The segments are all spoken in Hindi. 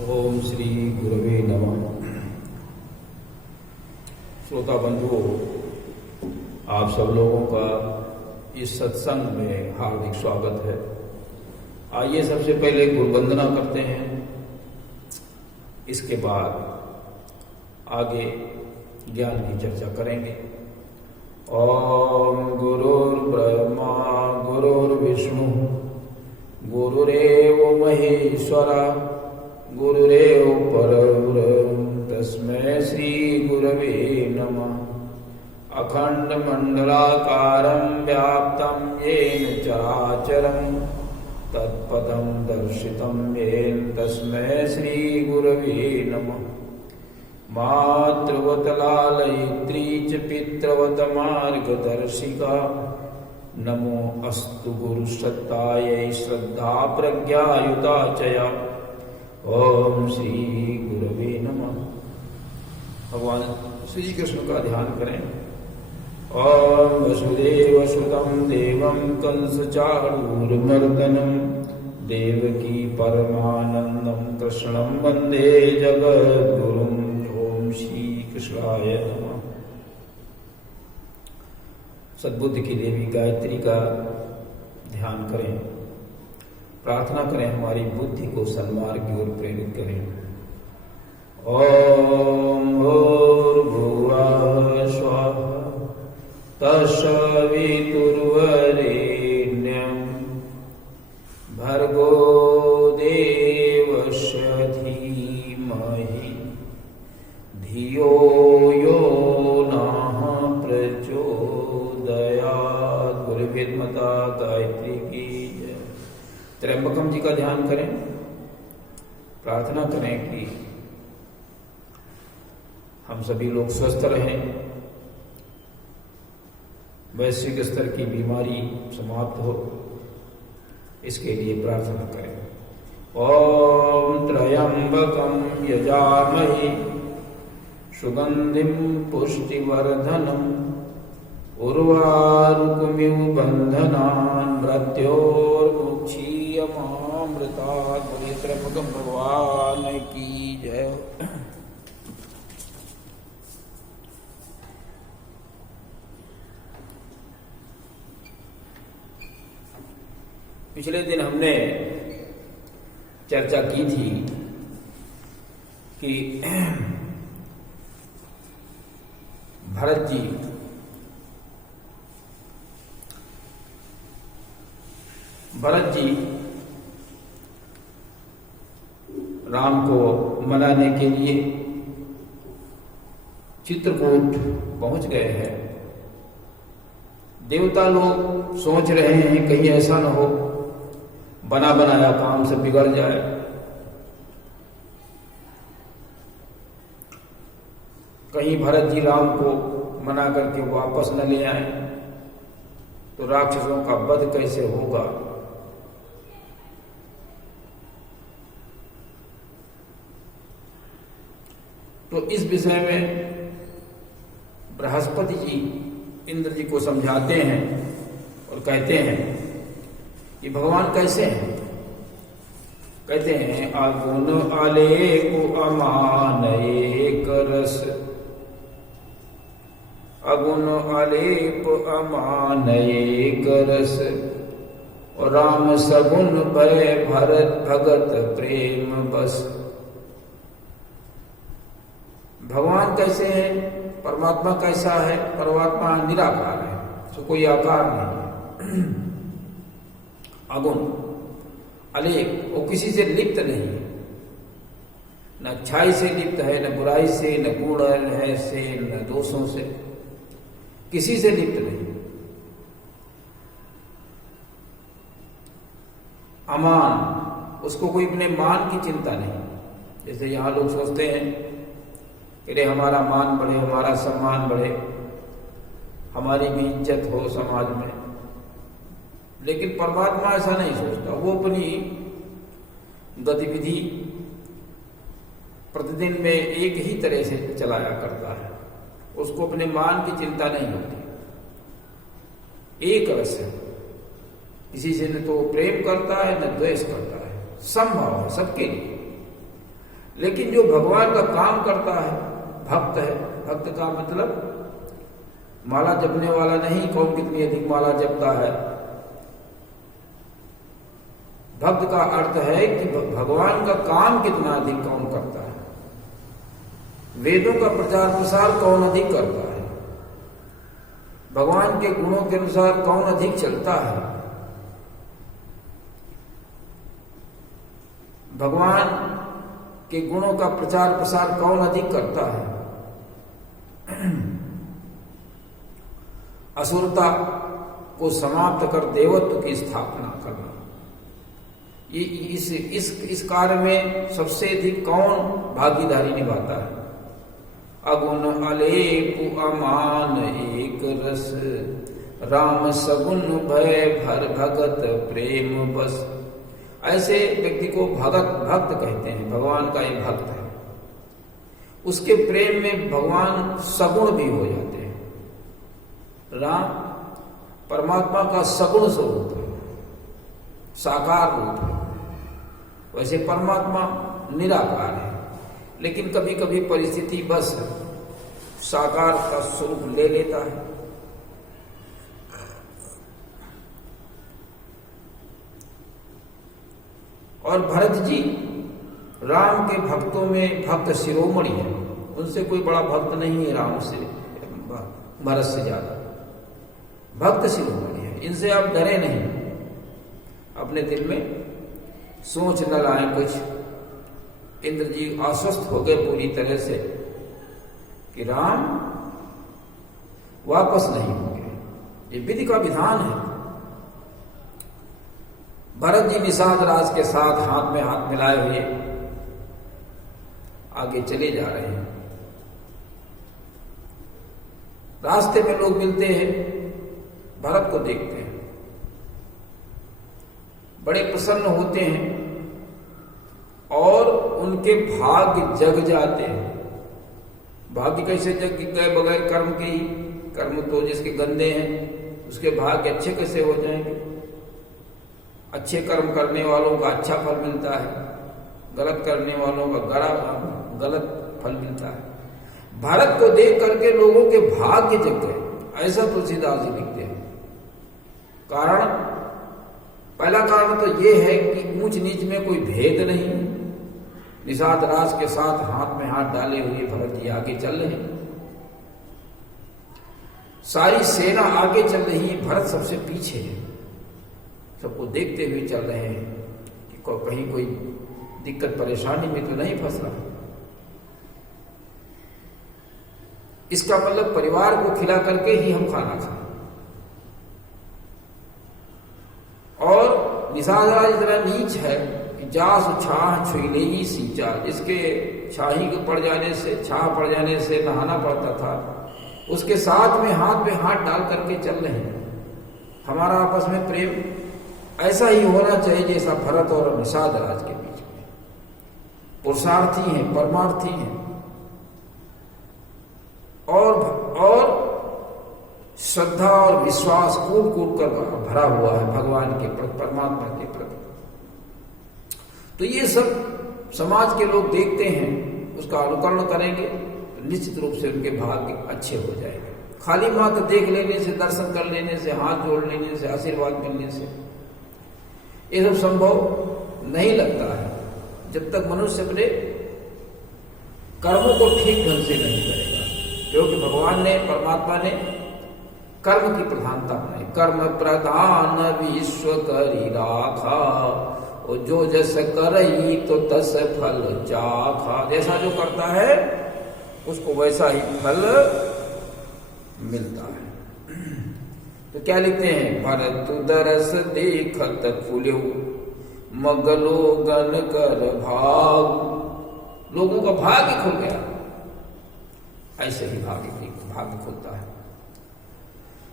ओम श्री गुरवे नमः। श्रोता बंधुओं, आप सब लोगों का इस सत्संग में हार्दिक स्वागत है। आइए सबसे पहले गुरुवंदना करते हैं, इसके बाद आगे ज्ञान की चर्चा करेंगे। ओम गुरुर्ब्रह्मा गुरुर्विष्णु गुरुरेव महेश्वरा गुरुरेव परब्रह्म तस्मै श्री गुरवे नमः। अखंड मंडलाकारं व्याप्तं येन चराचरं तत्पदं दर्शितं येन तस्मै श्री गुरवे नमः। मातृवत लालयित्री च पितृवत मार्गदर्शिका नमो अस्तु गुरुसत्तायै श्रद्धा प्रज्ञायुता चया। ओम श्री गुरवे नमः। भगवान श्री कृष्ण का ध्यान करें। ओम वसुदेव सुतं देवं कंसचाणूरमर्दनं देवकी परमानंदं कृष्णं वंदे जगद्गुरुम्। ओम श्री कृष्णाय नमः। सद्बुद्धि की देवी गायत्री का ध्यान करें, प्रार्थना करें, हमारी बुद्धि को सन्मार्ग की ओर प्रेरित करें। ओम भूर्भुवः स्वः तत्सवितुर्वरेण्यं भर्गो देवस्य धीमहि धियो यो नः प्रचोदयात्। गुरुवेदमाता गायत्री की जय। त्र्यंबकम जी का ध्यान करें, प्रार्थना करें कि हम सभी लोग स्वस्थ रहें, वैश्विक स्तर की बीमारी समाप्त हो, इसके लिए प्रार्थना करें। ओम त्र्यंबकम यजामहे सुगंधिम पुष्टिवर्धनम उर्वारुकमिव बंधनान् मृत्योर्मुक्षीयमामृतात्। बोलिए त्र्यंबकम भगवान की जय। पिछले दिन हमने चर्चा की थी कि भरत जी राम को मनाने के लिए चित्रकूट पहुंच गए हैं। देवता लोग सोच रहे हैं कहीं ऐसा न हो बना बनाया काम से बिगड़ जाए। कहीं भरत जी राम को मना करके वापस न ले आए तो राक्षसों का वध कैसे होगा। तो इस विषय में बृहस्पति जी इंद्र जी को समझाते हैं और कहते हैं कि भगवान कैसे हैं। कहते हैं अगुण आलेख अमान एक रस, अगुण आलेप अमान एक रस, और राम सगुण भय भरत भगत प्रेम बस। भगवान कैसे हैं, परमात्मा कैसा है। परमात्मा निराकार है, तो कोई आकार नहीं है। अगुण अलेप, वो किसी से लिप्त नहीं है, न अच्छाई से लिप्त है, न बुराई से, न गुण है से, न दोषों से, किसी से लिप्त नहीं। अमान, उसको कोई अपने मान की चिंता नहीं। जैसे यहां लोग सोचते हैं कि हमारा मान बढ़े, हमारा सम्मान बढ़े, हमारी भी इज्जत हो समाज में। लेकिन परमात्मा ऐसा नहीं सोचता। वो अपनी गतिविधि प्रतिदिन में एक ही तरह से चलाया करता है। उसको अपने मान की चिंता नहीं होती। एक रस है, किसी से न तो प्रेम करता है न द्वेष करता है, समभाव है सबके लिए। लेकिन जो भगवान का काम करता है भक्त है। भक्त का मतलब माला जपने वाला नहीं, कौन कितनी अधिक माला जपता है। भक्त का अर्थ है कि भगवान का काम कितना अधिक कौन करता है, वेदों का प्रचार प्रसार कौन अधिक करता है, भगवान के गुणों के अनुसार कौन अधिक चलता है, भगवान के गुणों का प्रचार प्रसार कौन अधिक करता है। असुरता को समाप्त कर देवत्व की स्थापना करना, ये इस कार्य में सबसे अधिक कौन भागीदारी निभाता है। अगुण अलेप अमान एक रस, राम सगुन भय भर भगत प्रेम बस। ऐसे व्यक्ति को भक्त कहते हैं। भगवान का एक भक्त है, उसके प्रेम में भगवान सगुण भी हो जाते हैं। राम परमात्मा का सगुण स्वरूप है, साकार रूप है। वैसे परमात्मा निराकार है, लेकिन कभी कभी परिस्थिति बस साकार का स्वरूप ले लेता है। और भरत जी राम के भक्तों में भक्त शिरोमणि है, उनसे कोई बड़ा भक्त नहीं है। राम से भरत से ज्यादा भक्त शिरोमणि है। इनसे आप डरे नहीं, अपने दिल में सोच न लाए कुछ। इंद्र जी आश्वस्त हो गए पूरी तरह से कि राम वापस नहीं होंगे, ये विधि का विधान है। भरत जी निषाद राज के साथ हाथ में हाथ मिलाए हुए आगे चले जा रहे हैं। रास्ते में लोग मिलते हैं, भरत को देखते हैं, बड़े प्रसन्न होते हैं और उनके भाग्य जग जाते हैं। भाग्य कैसे जग गए बगैर कर्म के ही? कर्म तो जिसके गंदे हैं उसके भाग्य अच्छे कैसे हो जाएंगे? अच्छे कर्म करने वालों का अच्छा फल मिलता है, गलत करने वालों का गलत फल मिलता है। भारत को देख करके लोगों के भाग्य जग गए, ऐसा तुलसीदास जी लिखते हैं। कारण, पहला कारण तो यह है कि ऊंच नीच में कोई भेद नहीं। निषाद राज के साथ हाथ में हाथ डाले हुए भरत जी आगे चल रहे हैं, सारी सेना आगे चल रही है, भरत सबसे पीछे है। सबको देखते हुए चल रहे हैं कि कहीं कोई दिक्कत परेशानी में तो नहीं फंस रहा। इसका मतलब परिवार को खिला करके ही हम खाना खाएं। और निषाद राज इतना नीच है कि जासु छाह छुईले ही सींचा, जिसके छाही को पड़ जाने से, छाह पड़ जाने से नहाना पड़ता था, उसके साथ में हाथ डाल करके चल रहे हैं। हमारा आपस में प्रेम ऐसा ही होना चाहिए जैसा भरत और निषाद राज के बीच में। पुरुषार्थी हैं, परमार्थी हैं और श्रद्धा और विश्वास कूट कूट कर भरा हुआ है भगवान के प्रति, परमात्मा के प्रति। तो ये सब समाज के लोग देखते हैं, उसका अनुकरण करेंगे तो निश्चित रूप से उनके भाग्य अच्छे हो जाएंगे। खाली मात्र देख लेने से, दर्शन कर लेने से, हाथ जोड़ लेने से, आशीर्वाद मिलने से ये सब संभव नहीं लगता है, जब तक मनुष्य अपने कर्मों को ठीक ढंग से नहीं करेगा। क्योंकि भगवान ने, परमात्मा ने कर्म की प्रधानता बनाई। कर्म प्रधान विश्व करी राखा, और जो जस करई तो तस फल चाखा। जैसा जो करता है उसको वैसा ही फल मिलता है। तो क्या लिखते हैं? भरत दरस देखत फूल्यो, मगलो गन कर भाग। लोगों का भाग्य खुल गया, ऐसे ही भाग्य खुलता है।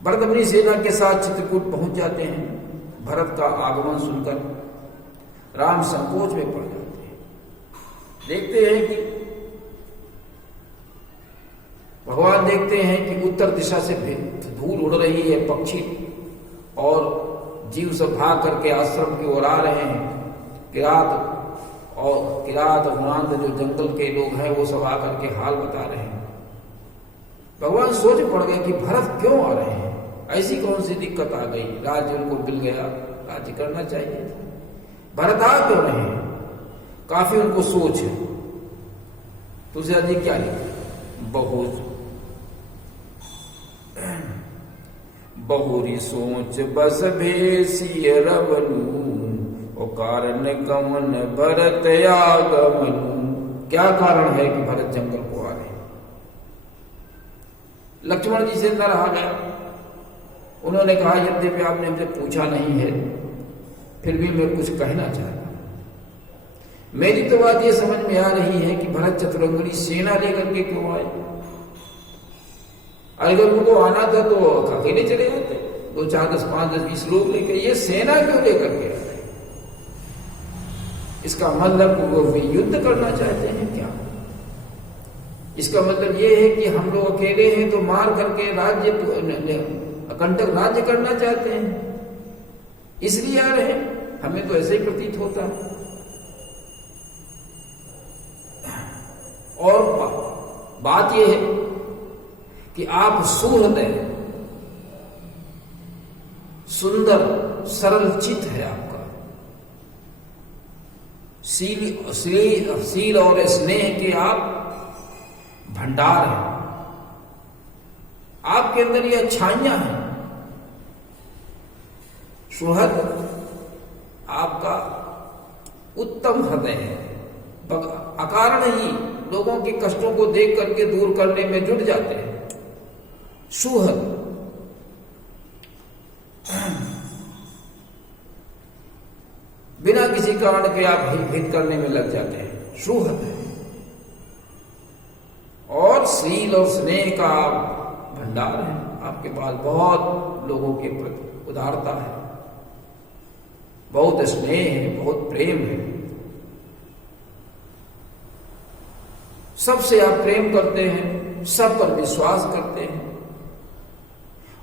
भरत अपनी सेना के साथ चित्रकूट पहुंच जाते हैं। भरत का आगमन सुनकर राम संकोच में पड़ जाते हैं। देखते हैं कि भगवान देखते हैं कि उत्तर दिशा से धूल उड़ रही है, पक्षी और जीव सब भाग करके आश्रम की ओर आ रहे हैं। किरात और किरात और हुनांत जो जंगल के लोग हैं वो सब आकर के हाल बता रहे हैं। भगवान सोच पड़ गए कि भरत क्यों आ रहे हैं, ऐसी कौन सी दिक्कत आ गई, राज्य उनको मिल गया, राज्य करना चाहिए था, भरत आ क्यों रहे हैं, काफी उनको सोच है। तुलसीदास जी क्या लिखे, बहुरी सोच बस भेसी रवनु, और कारण कमन भरत आगमनु। क्या कारण है कि भरत जंगल को आ रहे हैं? लक्ष्मण जी से न रहा गया, उन्होंने कहा यद्यपि आपने हमसे पूछा नहीं है फिर भी मैं कुछ कहना चाहता हूं। मेरी तो बात यह समझ में आ रही है कि भरत चतुरंगनी सेना लेकर के क्यों आए? अगर उनको आना था तो अकेले चले जाते, 2, 4, 10, 5, 10, 20 लोग लेकर, ये सेना क्यों लेकर के आ रहे? इसका मतलब वो युद्ध करना चाहते हैं क्या? इसका मतलब ये है कि हम लोग अकेले हैं तो मार करके राज्य अकंटक राज्य करना चाहते हैं, इसलिए आ रहे हैं। हमें तो ऐसे ही प्रतीत होता है। और बात यह है कि आप सुहृदय, सुंदर, सरल चित्त है आपका, सील और स्नेह के आप भंडार हैं, आपके अंदर ये अच्छाइयां हैं। सुहृद आपका उत्तम हृदय है, अकारण ही लोगों के कष्टों को देख करके दूर करने में जुट जाते हैं। सुहृद बिना किसी कारण के आप हित करने में लग जाते हैं, सुहृद है। और शील और स्नेह का भंडार है आपके पास, बहुत लोगों के प्रति उदारता है, बहुत स्नेह है, बहुत प्रेम है, सबसे आप प्रेम करते हैं, सब पर विश्वास करते हैं।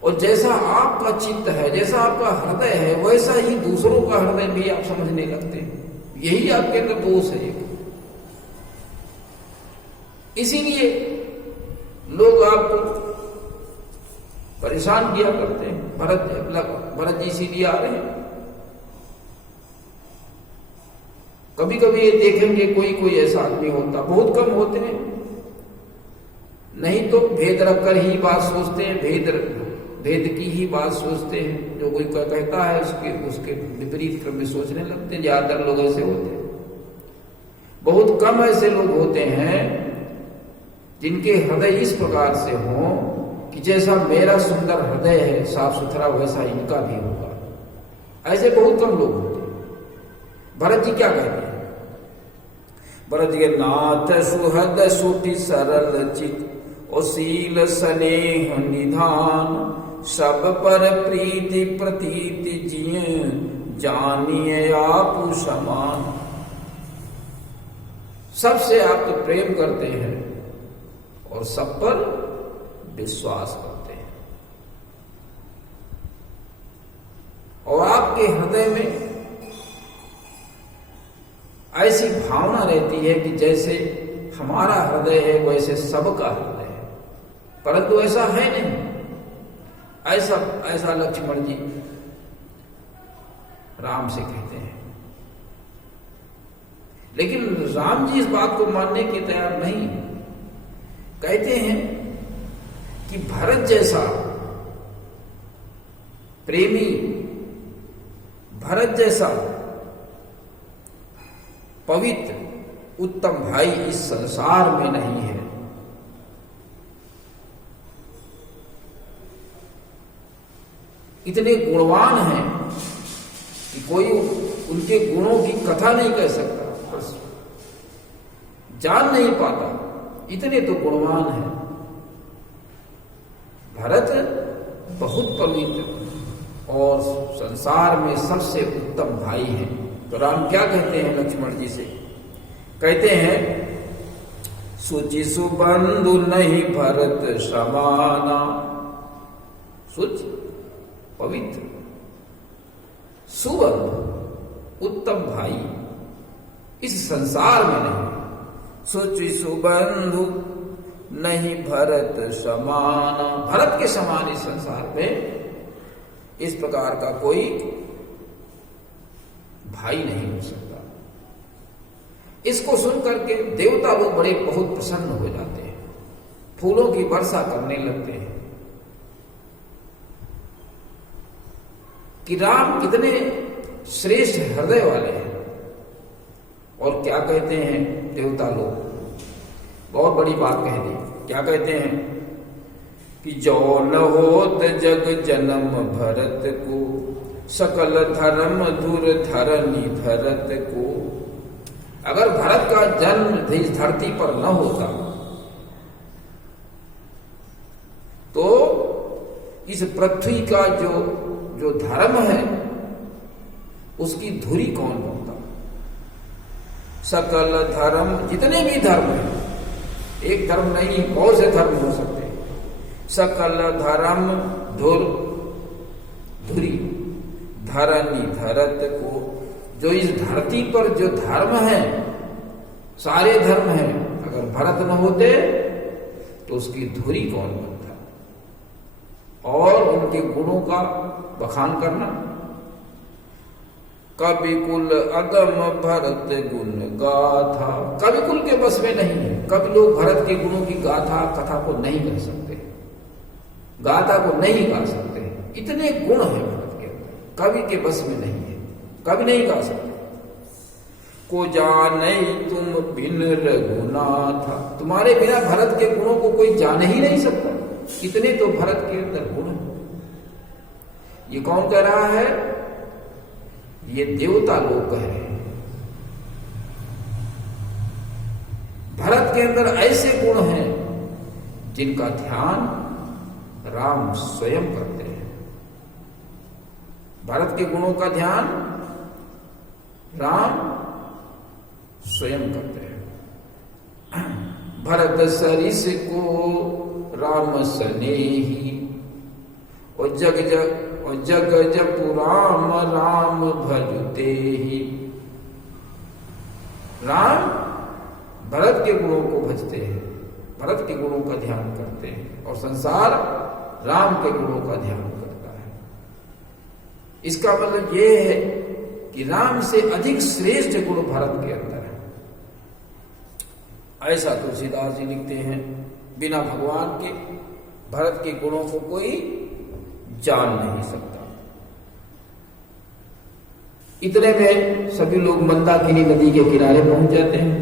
और जैसा आपका चित्त है, जैसा आपका हृदय है, वैसा ही दूसरों का हृदय भी आप समझने लगते हैं। यही आपके अंदर दोष है एक। इसीलिए लोग आपको परेशान किया करते हैं। भरत जी इसीलिए आ रहे हैं। कभी कभी ये देखेंगे कोई ऐसा आदमी होता, बहुत कम होते हैं, नहीं तो भेद रखकर ही बात सोचते हैं, भेद की ही बात सोचते हैं। जो कोई कहता है उसके विपरीत क्रम में सोचने लगते हैं। ज्यादातर लोग ऐसे होते हैं। बहुत कम ऐसे लोग होते हैं जिनके हृदय इस प्रकार से हो कि जैसा मेरा सुंदर हृदय है, साफ सुथरा, वैसा इनका भी होगा। ऐसे बहुत कम लोग होते हैं। भरत जी क्या कहते हैं? भरत जी के नाथ सुहृद सुटि सरल चित, और शील स्नेह निधान, सब पर प्रीति प्रतीति जिये, जानिए आप समान। सबसे आप तो प्रेम करते हैं और सब पर विश्वास करते हैं। और आपके हृदय में ऐसी भावना रहती है कि जैसे हमारा हृदय है वैसे सबका हृदय है, परंतु ऐसा है नहीं। ऐसा लक्ष्मण जी राम से कहते हैं। लेकिन राम जी इस बात को मानने के तैयार नहीं। कहते हैं कि भरत जैसा प्रेमी, भरत जैसा पवित्र, उत्तम भाई इस संसार में नहीं है। इतने गुणवान हैं कि कोई उनके गुणों की कथा नहीं कह सकता, बस जान नहीं पाता, इतने तो गुणवान हैं। भरत बहुत पवित्र और संसार में सबसे उत्तम भाई हैं। तो राम क्या कहते हैं लक्ष्मण जी से? कहते हैं, सुचि सुबंधु नहीं भरत समाना। सुचि पवित्र, सुबंधु उत्तम भाई, इस संसार में नहीं। सोचि सुबंधु नहीं भरत समान, भरत के समान इस संसार में इस प्रकार का कोई भाई नहीं हो सकता। इसको सुनकर के देवता लोग बड़े बहुत प्रसन्न हो जाते हैं, फूलों की वर्षा करने लगते हैं कि राम कितने श्रेष्ठ हृदय वाले हैं। और क्या कहते हैं देवता लोग, बहुत बड़ी बात कह दी। क्या कहते हैं कि जो न होत जग जन्म भरत को, सकल धर्म दूर धरनी भरत को। अगर भरत का जन्म इस धरती पर न होता तो इस पृथ्वी का जो धर्म है उसकी धुरी कौन होता। सकल धर्म, जितने भी धर्म है, एक धर्म नहीं बहुत से धर्म हो सकते हैं। सकल धर्म धुरी धरनी भरत को, जो इस धरती पर जो धर्म है, सारे धर्म हैं, अगर भरत न होते तो उसकी धुरी कौन बनता। और उनके गुणों का बखान करना। कवि कुल अगम भरत गुण गाथा, कवि कुल के बस में नहीं है। कवि लोग भरत के गुणों की गाथा कथा को नहीं कर सकते, गाथा को नहीं गा सकते। इतने गुण हैं भरत के अंदर, कवि के बस में नहीं है, कवि नहीं गा सकते। को जाने तुम बिन रघुनाथा, तुम्हारे बिना भरत के गुणों को कोई जान ही नहीं सकता। कितने तो भरत के अंदर गुण हैं। ये कौन कह रहा है? ये देवता लोग कह रहे हैं। भरत के अंदर ऐसे गुण हैं जिनका ध्यान राम स्वयं करते हैं। भरत के गुणों का ध्यान राम स्वयं करते हैं। भरत सरिस को राम स्नेही, और जग जपु राम राम भजते ही। राम भरत के गुणों को भजते हैं, भरत के गुणों का ध्यान करते हैं, और संसार राम के गुणों का ध्यान करता है। इसका मतलब यह है कि राम से अधिक श्रेष्ठ गुण भरत के अंदर है। ऐसा तुलसीदास जी लिखते हैं। बिना भगवान के भरत के गुणों को कोई जान नहीं सकता। इतने में सभी लोग मंदाकिनी नदी के किनारे पहुंच जाते हैं।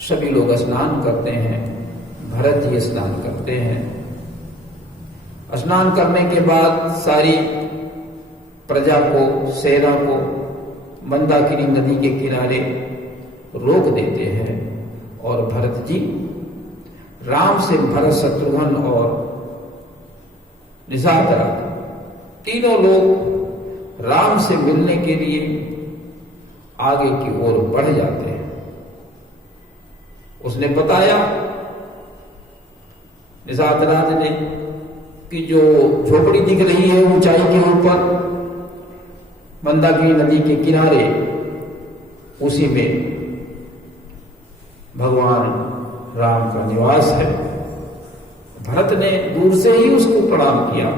सभी लोग स्नान करते हैं, भरत जी स्नान करते हैं। स्नान करने के बाद सारी प्रजा को, सेना को मंदाकिनी नदी के किनारे रोक देते हैं, और भरत जी राम से, भरत शत्रुघ्न और निषाद तीनों लोग राम से मिलने के लिए आगे की ओर बढ़ जाते हैं। उसने बताया निषाद राज ने कि जो झोपड़ी दिख रही है ऊंचाई के ऊपर मंदाकिनी नदी के किनारे, उसी में भगवान राम का निवास है। भरत ने दूर से ही उसको प्रणाम किया।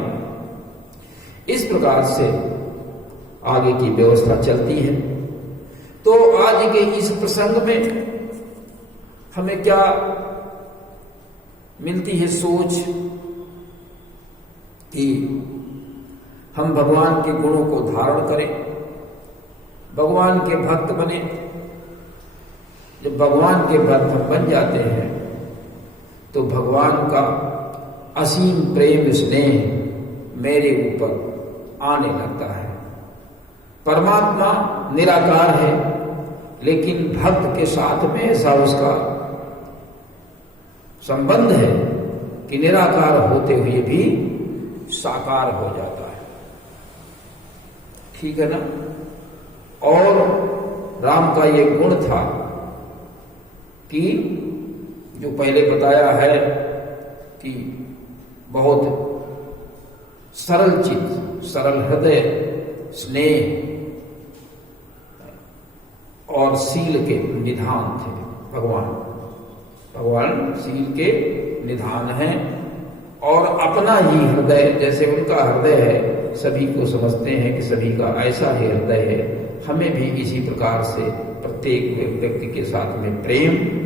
इस प्रकार से आगे की व्यवस्था चलती है। तो आज के इस प्रसंग में हमें क्या मिलती है सोच कि हम भगवान के गुणों को धारण करें, भगवान के भक्त बने। जब भगवान के भक्त बन जाते हैं तो भगवान का असीम प्रेम स्नेह मेरे ऊपर आने लगता है। परमात्मा निराकार है, लेकिन भक्त के साथ में ऐसा उसका संबंध है कि निराकार होते हुए भी साकार हो जाता है। ठीक है ना? और राम का ये गुण था कि जो पहले बताया है कि बहुत सरल चित्त, सरल हृदय, स्नेह, और सील के निधान थे भगवान। भगवान सील के निधान हैं और अपना ही हृदय, जैसे उनका हृदय है, सभी को समझते हैं कि सभी का ऐसा ही हृदय है, हमें भी इसी प्रकार से प्रत्येक व्यक्ति के साथ में प्रेम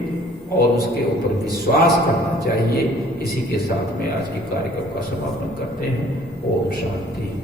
और उसके ऊपर विश्वास करना चाहिए। इसी के साथ में आज के कार्यक्रम का समापन करते हैं। ओम शांति।